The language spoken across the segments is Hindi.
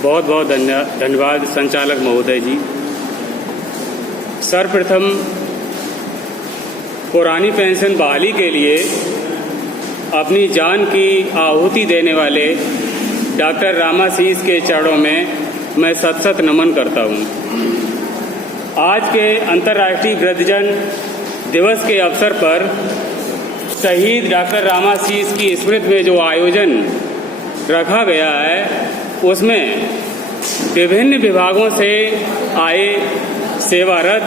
बहुत बहुत धन्यवाद संचालक महोदय जी। सर्वप्रथम पुरानी पेंशन बहाली के लिए अपनी जान की आहुति देने वाले डॉक्टर रामाशीष के चरणों में मैं सत सत नमन करता हूँ। आज के अंतर्राष्ट्रीय वृद्धजन दिवस के अवसर पर शहीद डॉक्टर रामाशीष की स्मृति में जो आयोजन रखा गया है उसमें विभिन्न विभागों से आए सेवारत,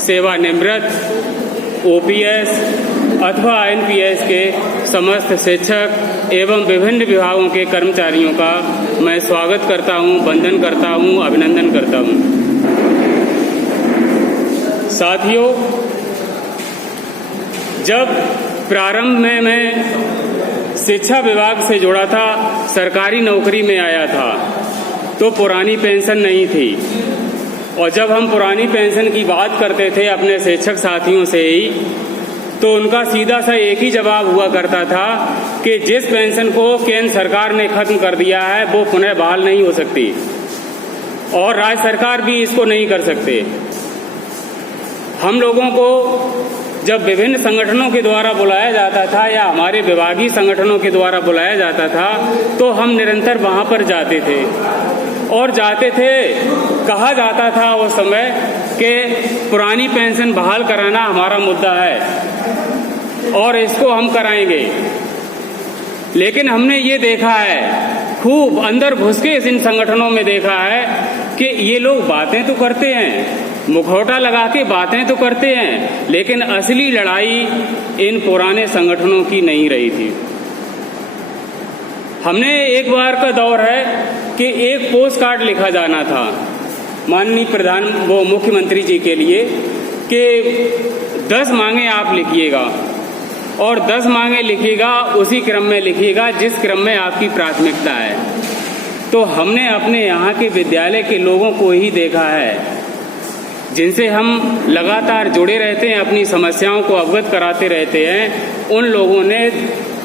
सेवानिवृत्त, ओपीएस अथवा एनपीएस के समस्त शिक्षक एवं विभिन्न विभागों के कर्मचारियों का मैं स्वागत करता हूं, वंदन करता हूं, अभिनंदन करता हूं। साथियों, जब प्रारंभ में मैं शिक्षा विभाग से जुड़ा था, सरकारी नौकरी में आया था, तो पुरानी पेंशन नहीं थी। और जब हम पुरानी पेंशन की बात करते थे अपने शिक्षक साथियों से ही, तो उनका सीधा सा एक ही जवाब हुआ करता था कि जिस पेंशन को केंद्र सरकार ने खत्म कर दिया है वो पुनः बहाल नहीं हो सकती और राज्य सरकार भी इसको नहीं कर सकते। हम लोगों को जब विभिन्न संगठनों के द्वारा बुलाया जाता था या हमारे विभागीय संगठनों के द्वारा बुलाया जाता था तो हम निरंतर वहां पर जाते थे और जाते थे। कहा जाता था उस समय कि पुरानी पेंशन बहाल कराना हमारा मुद्दा है और इसको हम कराएंगे। लेकिन हमने ये देखा है, खूब अंदर घुस के इन संगठनों में देखा है कि ये लोग बातें तो करते हैं, मुखौटा लगा के बातें तो करते हैं, लेकिन असली लड़ाई इन पुराने संगठनों की नहीं रही थी। हमने एक बार का दौर है कि एक पोस्ट कार्ड लिखा जाना था माननीय मुख्यमंत्री जी के लिए कि 10 मांगे आप लिखिएगा और 10 मांगे लिखिएगा, उसी क्रम में लिखिएगा जिस क्रम में आपकी प्राथमिकता है। तो हमने अपने यहाँ के विद्यालय के लोगों को ही देखा है जिनसे हम लगातार जुड़े रहते हैं, अपनी समस्याओं को अवगत कराते रहते हैं। उन लोगों ने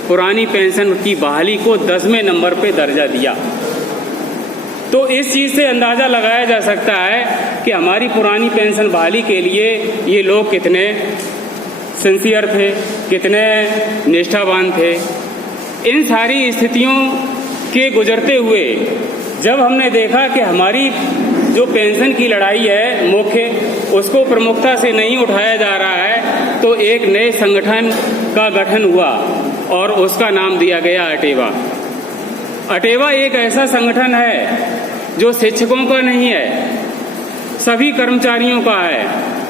पुरानी पेंशन की बहाली को 10वें नंबर पे दर्जा दिया। तो इस चीज से अंदाजा लगाया जा सकता है कि हमारी पुरानी पेंशन बहाली के लिए ये लोग कितने सिंसियर थे, कितने निष्ठावान थे। इन सारी स्थितियों के गुजरते हुए जब हमने देखा कि हमारी जो पेंशन की लड़ाई है मुख्य, उसको प्रमुखता से नहीं उठाया जा रहा है, तो एक नए संगठन का गठन हुआ और उसका नाम दिया गया अटेवा। अटेवा एक ऐसा संगठन है जो शिक्षकों का नहीं है, सभी कर्मचारियों का है।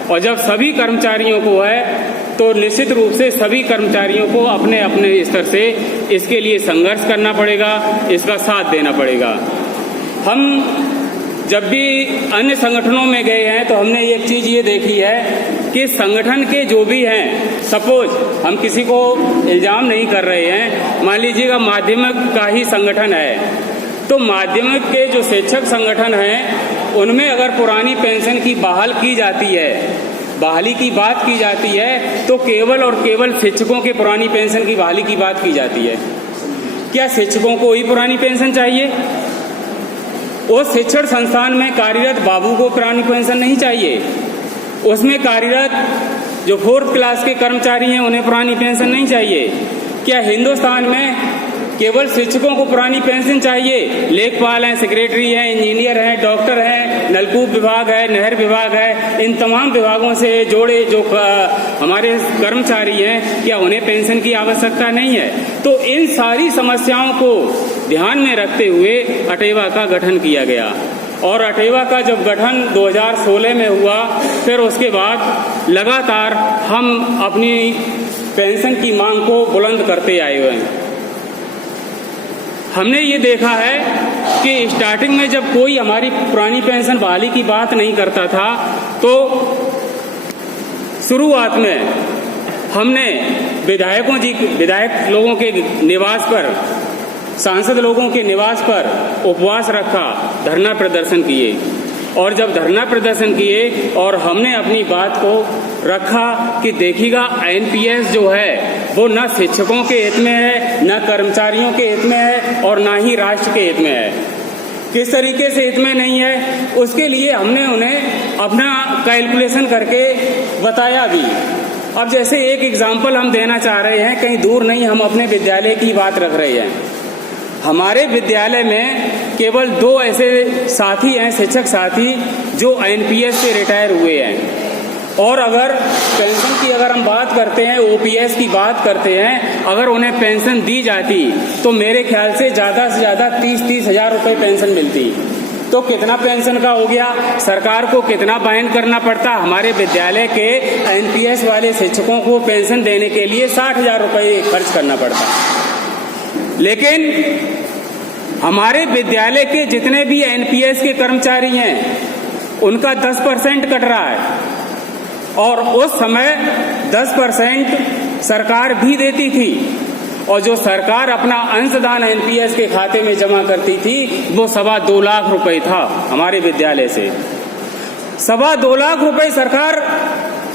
और जब सभी कर्मचारियों को है तो निश्चित रूप से सभी कर्मचारियों को अपने अपने स्तर से इसके लिए संघर्ष करना पड़ेगा, इसका साथ देना पड़ेगा। हम जब भी अन्य संगठनों में गए हैं तो हमने एक चीज ये देखी है कि संगठन के जो भी हैं, सपोज हम किसी को इल्जाम नहीं कर रहे हैं, मान लीजिएगा माध्यमिक का ही संगठन है, तो माध्यमिक के जो शिक्षक संगठन हैं उनमें अगर पुरानी पेंशन की बहाल की जाती है, बहाली की बात की जाती है, तो केवल और केवल शिक्षकों के पुरानी पेंशन की बहाली की बात की जाती है। क्या शिक्षकों को ही पुरानी पेंशन चाहिए? उस शिक्षण संस्थान में कार्यरत बाबू को पुरानी पेंशन नहीं चाहिए? उसमें कार्यरत जो 4th क्लास के कर्मचारी हैं उन्हें पुरानी पेंशन नहीं चाहिए? क्या हिंदुस्तान में केवल शिक्षकों को पुरानी पेंशन चाहिए? लेखपाल हैं, सेक्रेटरी हैं, इंजीनियर हैं, डॉक्टर हैं, नलकूप विभाग है, नहर विभाग है, इन तमाम विभागों से जोड़े जो हमारे कर्मचारी हैं, क्या उन्हें पेंशन की आवश्यकता नहीं है? तो इन सारी समस्याओं को ध्यान में रखते हुए अटेवा का गठन किया गया। और अटेवा का जब गठन 2016 में हुआ, फिर उसके बाद लगातार हम अपनी पेंशन की मांग को बुलंद करते आए हुए हैं। हमने ये देखा है कि स्टार्टिंग में जब कोई हमारी पुरानी पेंशन बहाली की बात नहीं करता था, तो शुरुआत में हमने विधायक लोगों के निवास पर, सांसद लोगों के निवास पर उपवास रखा, धरना प्रदर्शन किए। और जब धरना प्रदर्शन किए और हमने अपनी बात को रखा कि देखिएगा एनपीएस जो है वो न शिक्षकों के हित में है, न कर्मचारियों के हित में है और न ही राष्ट्र के हित में है। किस तरीके से हित में नहीं है, उसके लिए हमने उन्हें अपना कैलकुलेशन करके बताया भी। अब जैसे एक एग्जाम्पल हम देना चाह रहे हैं, कहीं दूर नहीं, हम अपने विद्यालय की बात रख रहे हैं। हमारे विद्यालय में केवल 2 ऐसे साथी हैं, शिक्षक साथी, जो एनपीएस से रिटायर हुए हैं। और अगर पेंशन की अगर हम बात करते हैं, ओपीएस की बात करते हैं, अगर उन्हें पेंशन दी जाती तो मेरे ख्याल से ज़्यादा 30 हज़ार रुपये पेंशन मिलती। तो कितना पेंशन का हो गया, सरकार को कितना बाइंड करना पड़ता। हमारे विद्यालय के एनपीएस वाले शिक्षकों को पेंशन देने के लिए 60,000 रुपये खर्च करना पड़ता। लेकिन हमारे विद्यालय के जितने भी एनपीएस के कर्मचारी हैं, उनका 10% कट रहा है। और उस समय 10% सरकार भी देती थी, और जो सरकार अपना अंशदान एनपीएस के खाते में जमा करती थी वो 2.25 लाख रुपए था। हमारे विद्यालय से 2.25 लाख रुपए सरकार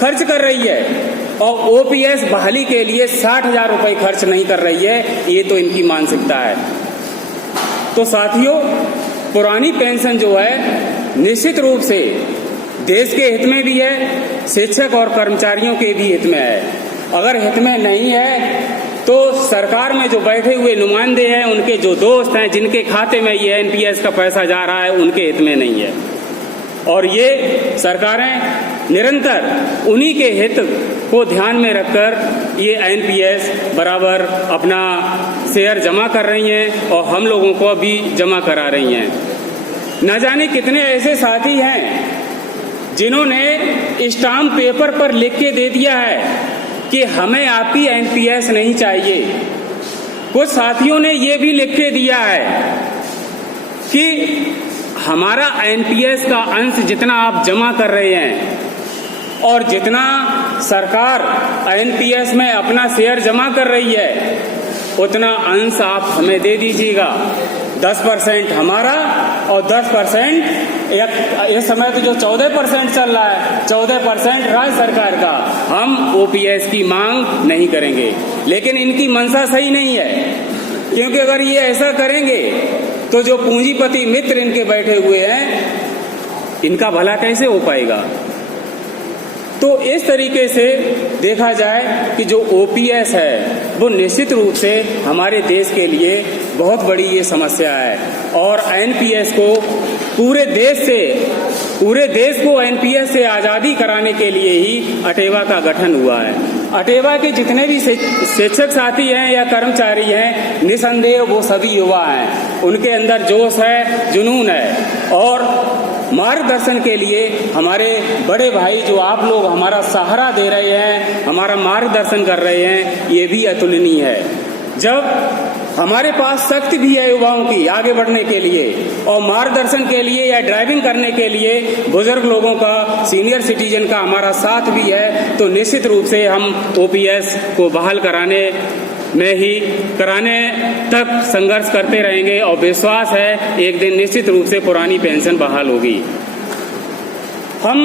खर्च कर रही है, और ओपीएस बहाली के लिए 60,000 रुपए खर्च नहीं कर रही है। ये तो इनकी मानसिकता है। तो साथियों, पुरानी पेंशन जो है निश्चित रूप से देश के हित में भी है, शिक्षक और कर्मचारियों के भी हित में है। अगर हित में नहीं है तो सरकार में जो बैठे हुए नुमाइंदे हैं, उनके जो दोस्त हैं, जिनके खाते में ये एनपीएस का पैसा जा रहा है, उनके हित में नहीं है। और ये सरकारें निरंतर उन्हीं के हित को ध्यान में रखकर ये एनपीएस बराबर अपना शेयर जमा कर रही हैं, और हम लोगों को भी जमा करा रही हैं। न जाने कितने ऐसे साथी हैं जिन्होंने स्टाम्प पेपर पर लिख के दे दिया है कि हमें आपकी एनपीएस नहीं चाहिए। कुछ साथियों ने ये भी लिख के दिया है कि हमारा एनपीएस का अंश जितना आप जमा कर रहे हैं और जितना सरकार एनपीएस में अपना शेयर जमा कर रही है, उतना अंश आप हमें दे दीजिएगा। 10% हमारा और 10% इस समय तो जो 14% चल रहा है, 14% राज्य सरकार का, हम ओपीएस की मांग नहीं करेंगे। लेकिन इनकी मंशा सही नहीं है, क्योंकि अगर ये ऐसा करेंगे तो जो पूंजीपति मित्र इनके बैठे हुए हैं, इनका भला कैसे हो पाएगा। तो इस तरीके से देखा जाए कि जो ओपीएस है वो निश्चित रूप से हमारे देश के लिए बहुत बड़ी ये समस्या है। और एनपीएस को पूरे देश को एनपीएस से आज़ादी कराने के लिए ही अटेवा का गठन हुआ है। अटेवा के जितने भी शिक्षक साथी हैं या कर्मचारी हैं, निसंदेह वो सभी युवा हैं। उनके अंदर जोश है, जुनून है, और मार्गदर्शन के लिए हमारे बड़े भाई जो आप लोग हमारा सहारा दे रहे हैं, हमारा मार्गदर्शन कर रहे हैं, ये भी अतुलनीय है। जब हमारे पास शक्ति भी है युवाओं की आगे बढ़ने के लिए और मार्गदर्शन के लिए या ड्राइविंग करने के लिए बुजुर्ग लोगों का, सीनियर सिटीजन का हमारा साथ भी है, तो निश्चित रूप से हम ओपीएस को बहाल कराने तक संघर्ष करते रहेंगे। और विश्वास है एक दिन निश्चित रूप से पुरानी पेंशन बहाल होगी। हम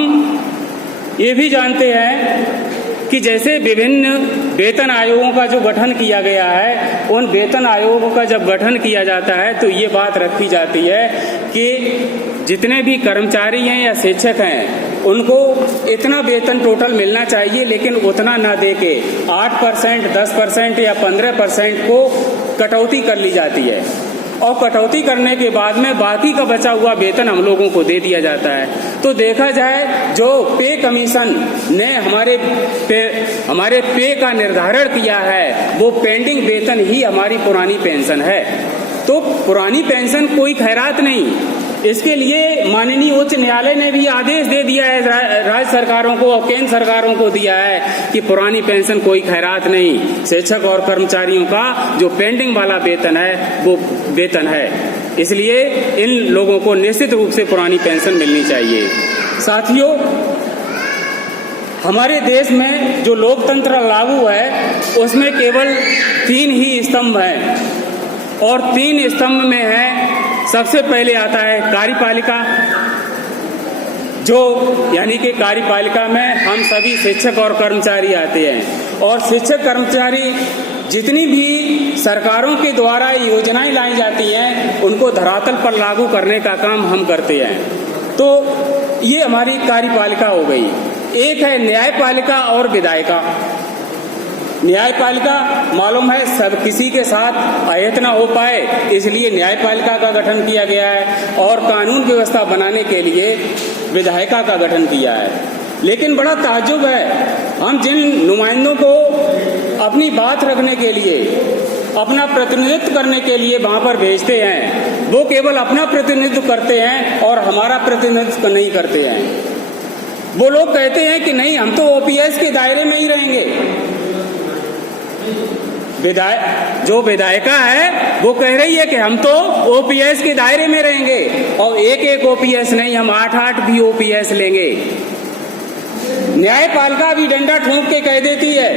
ये भी जानते हैं कि जैसे विभिन्न वेतन आयोगों का जो गठन किया गया है, उन वेतन आयोगों का जब गठन किया जाता है तो ये बात रखी जाती है कि जितने भी कर्मचारी हैं या शिक्षक हैं, उनको इतना वेतन टोटल मिलना चाहिए, लेकिन उतना ना दे के 8%, 10% या 15% को कटौती कर ली जाती है। और कटौती करने के बाद में बाकी का बचा हुआ वेतन हम लोगों को दे दिया जाता है। तो देखा जाए जो पे कमीशन ने हमारे पे का निर्धारण किया है, वो पेंडिंग वेतन ही हमारी पुरानी पेंशन है। तो पुरानी पेंशन कोई खैरात नहीं। इसके लिए माननीय उच्च न्यायालय ने भी आदेश दे दिया है राज्य सरकारों को और केंद्र सरकारों को दिया है कि पुरानी पेंशन कोई खैरात नहीं। शिक्षक और कर्मचारियों का जो पेंडिंग वाला वेतन है वो वेतन है, इसलिए इन लोगों को निश्चित रूप से पुरानी पेंशन मिलनी चाहिए। साथियों, हमारे देश में जो लोकतंत्र लागू है उसमें केवल 3 ही स्तंभ हैं, और 3 स्तंभ में है, सबसे पहले आता है कार्यपालिका, जो यानी कि कार्यपालिका में हम सभी शिक्षक और कर्मचारी आते हैं। और शिक्षक कर्मचारी जितनी भी सरकारों के द्वारा योजनाएं लाई जाती हैं उनको धरातल पर लागू करने का काम हम करते हैं। तो ये हमारी कार्यपालिका हो गई। एक है न्यायपालिका और विधायिका। न्यायपालिका मालूम है सब किसी के साथ अहित न हो पाए, इसलिए न्यायपालिका का गठन किया गया है और कानून व्यवस्था बनाने के लिए विधायिका का गठन किया है। लेकिन बड़ा ताज्जुब है, हम जिन नुमाइंदों को अपनी बात रखने के लिए, अपना प्रतिनिधित्व करने के लिए वहां पर भेजते हैं, वो केवल अपना प्रतिनिधित्व करते हैं और हमारा प्रतिनिधित्व नहीं करते हैं। वो लोग कहते हैं कि नहीं, हम तो ओपीएस के दायरे में ही रहेंगे। जो विधायिका है वो कह रही है कि हम तो ओपीएस के दायरे में रहेंगे, और एक एक ओपीएस नहीं, हम 8-8 भी ओपीएस लेंगे। न्यायपालिका भी डंडा ठोंक के कह देती है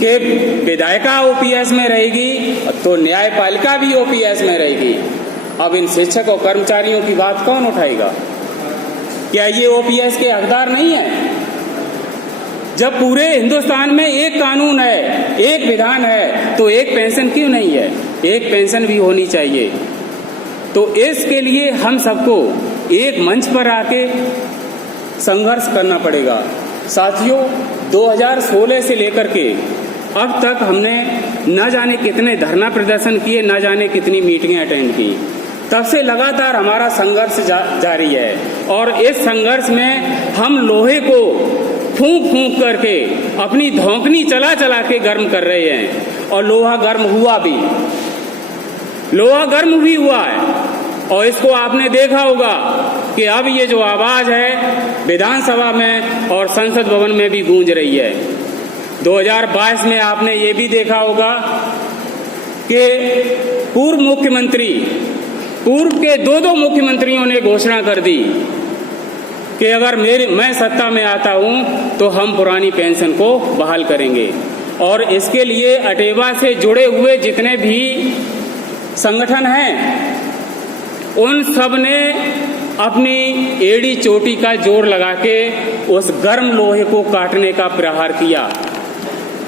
कि विधायिका ओपीएस में रहेगी तो न्यायपालिका भी ओपीएस में रहेगी। अब इन शिक्षक और कर्मचारियों की बात कौन उठाएगा? क्या ये ओपीएस के हकदार नहीं है? जब पूरे हिंदुस्तान में एक कानून है, एक विधान है, तो एक पेंशन क्यों नहीं है? एक पेंशन भी होनी चाहिए। तो इसके लिए हम सबको एक मंच पर आके संघर्ष करना पड़ेगा। साथियों, 2016 से लेकर के अब तक हमने न जाने कितने धरना प्रदर्शन किए, न जाने कितनी मीटिंगें अटेंड की। तब से लगातार हमारा संघर्ष जारी है और इस संघर्ष में हम लोहे को फूंक फूंक करके अपनी धौंकनी चला चला के गर्म कर रहे हैं, और लोहा गर्म हुआ भी, लोहा गर्म भी हुआ है। और इसको आपने देखा होगा कि अब ये जो आवाज है विधानसभा में और संसद भवन में भी गूंज रही है। 2022 में आपने ये भी देखा होगा कि पूर्व के दो मुख्यमंत्रियों ने घोषणा कर दी कि अगर मैं सत्ता में आता हूं तो हम पुरानी पेंशन को बहाल करेंगे। और इसके लिए अटेवा से जुड़े हुए जितने भी संगठन हैं उन सब ने अपनी एड़ी चोटी का जोर लगा के उस गर्म लोहे को काटने का प्रहार किया।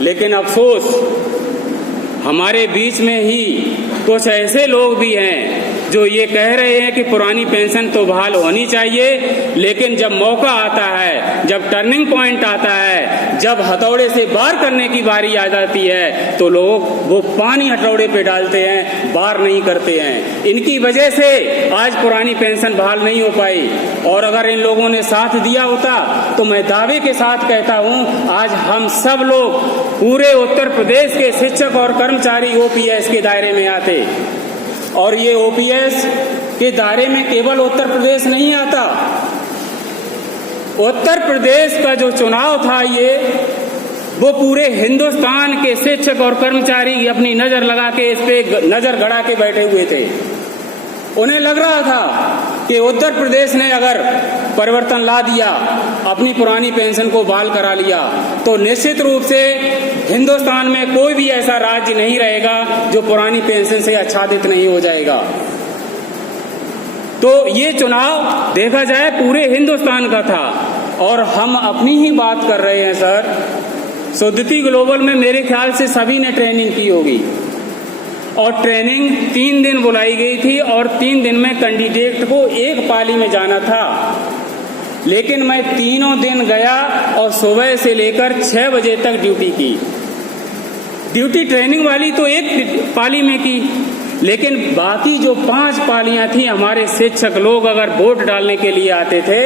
लेकिन अफसोस, हमारे बीच में ही कुछ ऐसे लोग भी हैं जो ये कह रहे हैं कि पुरानी पेंशन तो बहाल होनी चाहिए, लेकिन जब मौका आता है, जब टर्निंग पॉइंट आता है, जब हथौड़े से वार करने की बारी आ जाती है, तो लोग वो पानी हथौड़े पे डालते हैं, वार नहीं करते हैं। इनकी वजह से आज पुरानी पेंशन बहाल नहीं हो पाई। और अगर इन लोगों ने साथ दिया होता तो मैं दावे के साथ कहता हूं, आज हम सब लोग पूरे उत्तर प्रदेश के शिक्षक और कर्मचारी ओपीएस के दायरे में आते। और ये ओपीएस के दायरे में केवल उत्तर प्रदेश नहीं आता। उत्तर प्रदेश का जो चुनाव था वो पूरे हिंदुस्तान के शिक्षक और कर्मचारी अपनी नजर लगा के इस पे नजर गड़ा के बैठे हुए थे। उन्हें लग रहा था कि उत्तर प्रदेश ने अगर परिवर्तन ला दिया, अपनी पुरानी पेंशन को बहाल करा लिया, तो निश्चित रूप से हिंदुस्तान में कोई भी ऐसा राज्य नहीं रहेगा जो पुरानी पेंशन से आच्छादित नहीं हो जाएगा। तो ये चुनाव देखा जाए पूरे हिंदुस्तान का था और हम अपनी ही बात कर रहे हैं। सर, सुद्धति ग्लोबल में मेरे ख्याल से सभी ने ट्रेनिंग की होगी और ट्रेनिंग 3 दिन बुलाई गई थी और 3 दिन में कैंडिडेट को एक पाली में जाना था। लेकिन मैं तीनों दिन गया और सुबह से लेकर 6 बजे तक ड्यूटी की। ड्यूटी ट्रेनिंग वाली तो एक पाली में की, लेकिन बाकी जो 5 पालियां थी, हमारे शिक्षक लोग अगर वोट डालने के लिए आते थे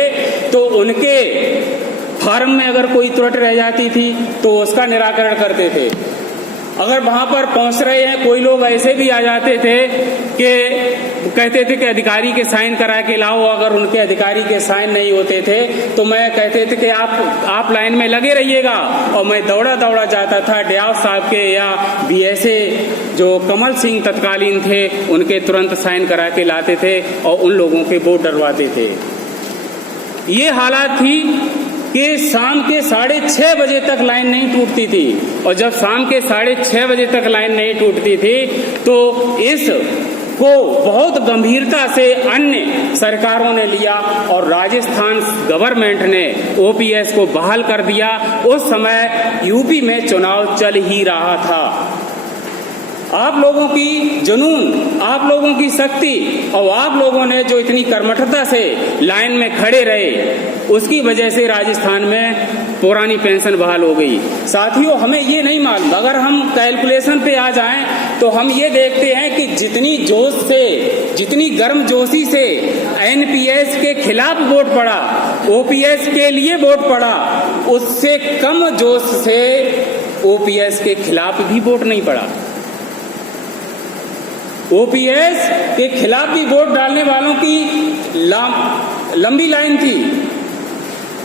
तो उनके फार्म में अगर कोई त्रुटि रह जाती थी तो उसका निराकरण करते थे। अगर वहां पर पहुंच रहे हैं, कोई लोग ऐसे भी आ जाते थे कि कहते थे कि अधिकारी के साइन करा के लाओ। अगर उनके अधिकारी के साइन नहीं होते थे तो मैं कहते थे कि आप लाइन में लगे रहिएगा, और मैं दौड़ा जाता था डियास साहब के या बीएसए जो कमल सिंह तत्कालीन थे उनके तुरंत साइन करा के लाते थे और उन लोगों के वोट डलवाते थे। ये हालात थी कि शाम के 6:30 बजे तक लाइन नहीं टूटती थी, और जब शाम के 6:30 बजे तक लाइन नहीं टूटती थी तो इस को बहुत गंभीरता से अन्य सरकारों ने लिया और राजस्थान गवर्नमेंट ने ओपीएस को बहाल कर दिया। उस समय यूपी में चुनाव चल ही रहा था। आप लोगों की जुनून, आप लोगों की शक्ति और आप लोगों ने जो इतनी कर्मठता से लाइन में खड़े रहे, उसकी वजह से राजस्थान में पुरानी पेंशन बहाल हो गई। साथियों, हमें ये नहीं मालूम, अगर हम कैलकुलेशन पे आ जाएं तो हम ये देखते हैं कि जितनी जोश से, जितनी गर्मजोशी से एनपीएस के खिलाफ वोट पड़ा, ओपीएस के लिए वोट पड़ा, उससे कम जोश से ओपीएस के खिलाफ भी वोट नहीं पड़ा। ओपीएस के खिलाफ भी वोट डालने वालों की लंबी लाइन थी।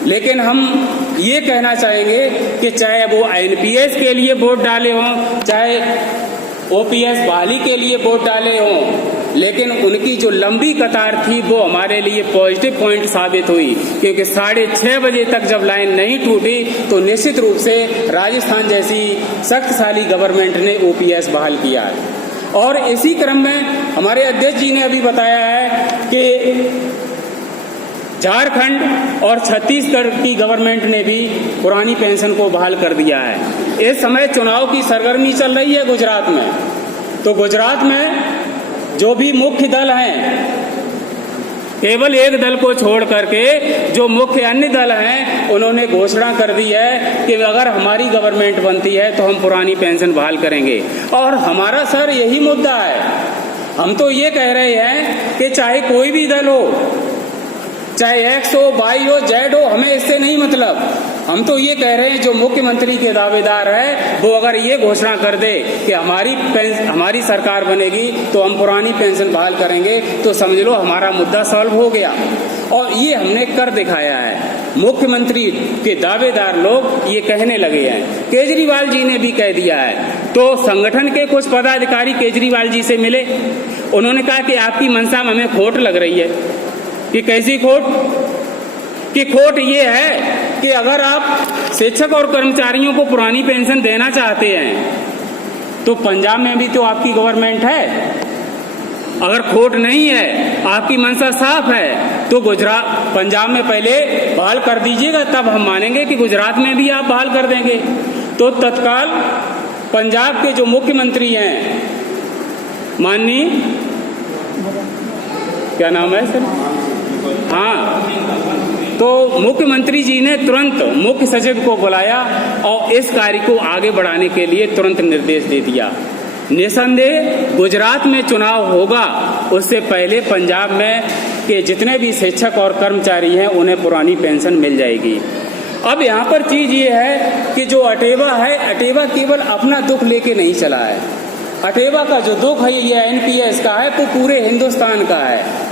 लेकिन हम ये कहना चाहेंगे कि चाहे वो एनपीएस के लिए वोट डाले हों, चाहे ओपीएस बहाली के लिए वोट डाले हों, लेकिन उनकी जो लंबी कतार थी वो हमारे लिए पॉजिटिव पॉइंट साबित हुई, क्योंकि 6:30 बजे तक जब लाइन नहीं टूटी तो निश्चित रूप से राजस्थान जैसी शक्तिशाली गवर्नमेंट ने ओपीएस बहाल किया है। और इसी क्रम में हमारे अध्यक्ष जी ने अभी बताया है कि झारखंड और छत्तीसगढ़ की गवर्नमेंट ने भी पुरानी पेंशन को बहाल कर दिया है। इस समय चुनाव की सरगर्मी चल रही है गुजरात में, तो गुजरात में जो भी मुख्य दल हैं, केवल एक दल को छोड़ करके जो मुख्य अन्य दल हैं, उन्होंने घोषणा कर दी है कि अगर हमारी गवर्नमेंट बनती है तो हम पुरानी पेंशन बहाल करेंगे। और हमारा सर यही मुद्दा है। हम तो ये कह रहे हैं कि चाहे कोई भी दल हो, चाहे एक्स हो, वाई हो, जेड हो, हमें इससे नहीं मतलब। हम तो ये कह रहे हैं जो मुख्यमंत्री के दावेदार है वो अगर ये घोषणा कर दे कि हमारी सरकार बनेगी तो हम पुरानी पेंशन बहाल करेंगे, तो समझ लो हमारा मुद्दा सॉल्व हो गया। और ये हमने कर दिखाया है। मुख्यमंत्री के दावेदार लोग ये कहने लगे हैं, केजरीवाल जी ने भी कह दिया है। तो संगठन के कुछ पदाधिकारी केजरीवाल जी से मिले, उन्होंने कहा कि आपकी मंशा में हमें खोट लग रही है। कि कैसी खोट? कि खोट ये है कि अगर आप शिक्षक और कर्मचारियों को पुरानी पेंशन देना चाहते हैं तो पंजाब में भी तो आपकी गवर्नमेंट है। अगर खोट नहीं है, आपकी मंशा साफ है, तो पंजाब में पहले बहाल कर दीजिएगा, तब हम मानेंगे कि गुजरात में भी आप बहाल कर देंगे। तो तत्काल पंजाब के जो मुख्यमंत्री हैं, माननीय क्या नाम है सर, हाँ, तो मुख्यमंत्री जी ने तुरंत मुख्य सचिव को बुलाया और इस कार्य को आगे बढ़ाने के लिए तुरंत निर्देश दे दिया। निसंदेह गुजरात में चुनाव होगा, उससे पहले पंजाब में के जितने भी शिक्षक और कर्मचारी हैं उन्हें पुरानी पेंशन मिल जाएगी। अब यहाँ पर चीज ये है कि जो अटेवा है, अटेवा केवल अपना दुख लेके नहीं चला है। अटेवा का जो दुख है ये एनपीएस का है, तो पूरे हिंदुस्तान का है।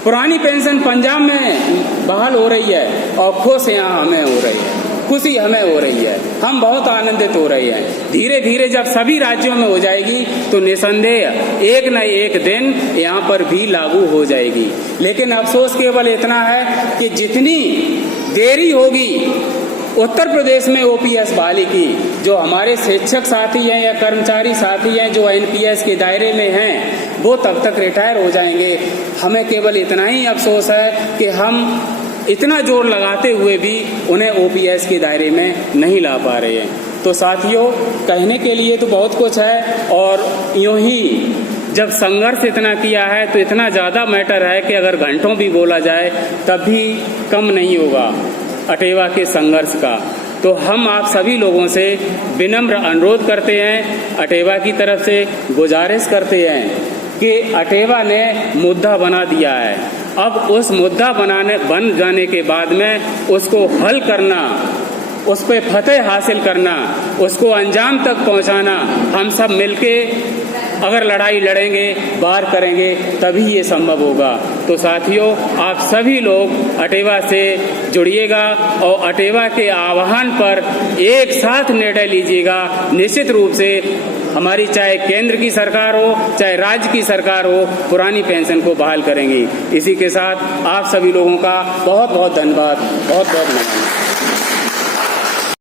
पुरानी पेंशन पंजाब में बहाल हो रही है और खुश यहाँ हमें हो रही है, खुशी हमें हो रही है, हम बहुत आनंदित हो रहे हैं। धीरे धीरे जब सभी राज्यों में हो जाएगी तो निसंदेह एक न एक दिन यहाँ पर भी लागू हो जाएगी। लेकिन अफसोस केवल इतना है कि जितनी देरी होगी उत्तर प्रदेश में ओपीएस बहाली की, जो हमारे शिक्षक साथी हैं या कर्मचारी साथी हैं जो एनपीएस के दायरे में हैं, वो तब तक रिटायर हो जाएंगे। हमें केवल इतना ही अफसोस है कि हम इतना जोर लगाते हुए भी उन्हें ओपीएस के दायरे में नहीं ला पा रहे हैं। तो साथियों, कहने के लिए तो बहुत कुछ है, और यूं ही जब संघर्ष इतना किया है तो इतना ज़्यादा मैटर है कि अगर घंटों भी बोला जाए तब भी कम नहीं होगा अटेवा के संघर्ष का। तो हम आप सभी लोगों से विनम्र अनुरोध करते हैं, अटेवा की तरफ से गुजारिश करते हैं कि अटेवा ने मुद्दा बना दिया है। अब उस मुद्दा बन जाने के बाद में उसको हल करना, उस पे फतेह हासिल करना, उसको अंजाम तक पहुंचाना, हम सब मिलके अगर लड़ाई लड़ेंगे, वार करेंगे, तभी ये संभव होगा। तो साथियों, आप सभी लोग अटेवा से जुड़िएगा और अटेवा के आह्वान पर एक साथ निर्णय लीजिएगा। निश्चित रूप से हमारी चाहे केंद्र की सरकार हो चाहे राज्य की सरकार हो, पुरानी पेंशन को बहाल करेंगी। इसी के साथ आप सभी लोगों का बहुत बहुत धन्यवाद, बहुत बहुत नमस्कार।